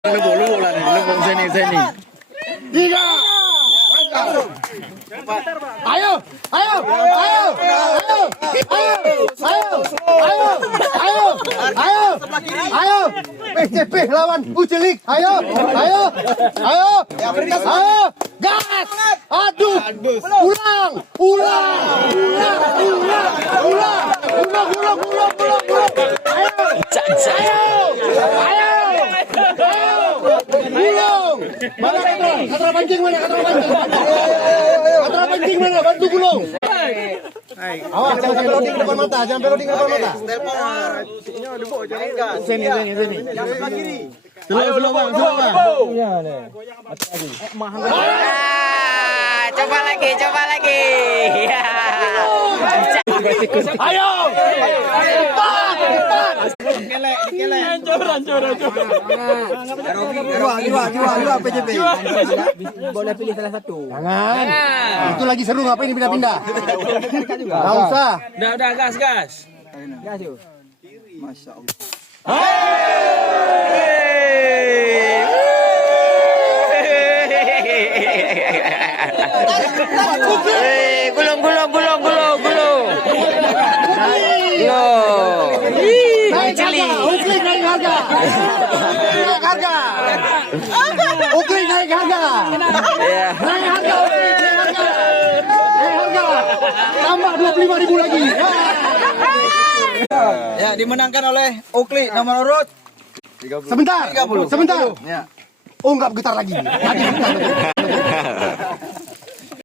Lubuk lah nih, lubuk sini. Tiga. Ayo. PCP lawan Ujelik. Ayo. Gas. Aduh. Ulang. Ayo. Gulung. Mana katra pancing mana? Katra pancing mana? Bantu gulung. Awas jangan sampai loading depan mata, Sini. Yang sebelah kiri. Slow bang. Iya nih. Coba lagi. Ayo. Cepat. Hancur. Dua PJP. Boleh pilih salah satu. Jangan. Itu lagi seru ngapain pindah-pindah? Enggak usah. Udah gas. Gas yuk. Masya Allah. Gulung. Uklik naik harga. Uklik naik harga. Tambah 25.000 lagi. Ya, dimenangkan oleh Ukli nomor urut Sebentar. 30. Sebentar. Ya. Oh, enggak getar lagi. Tadi getar.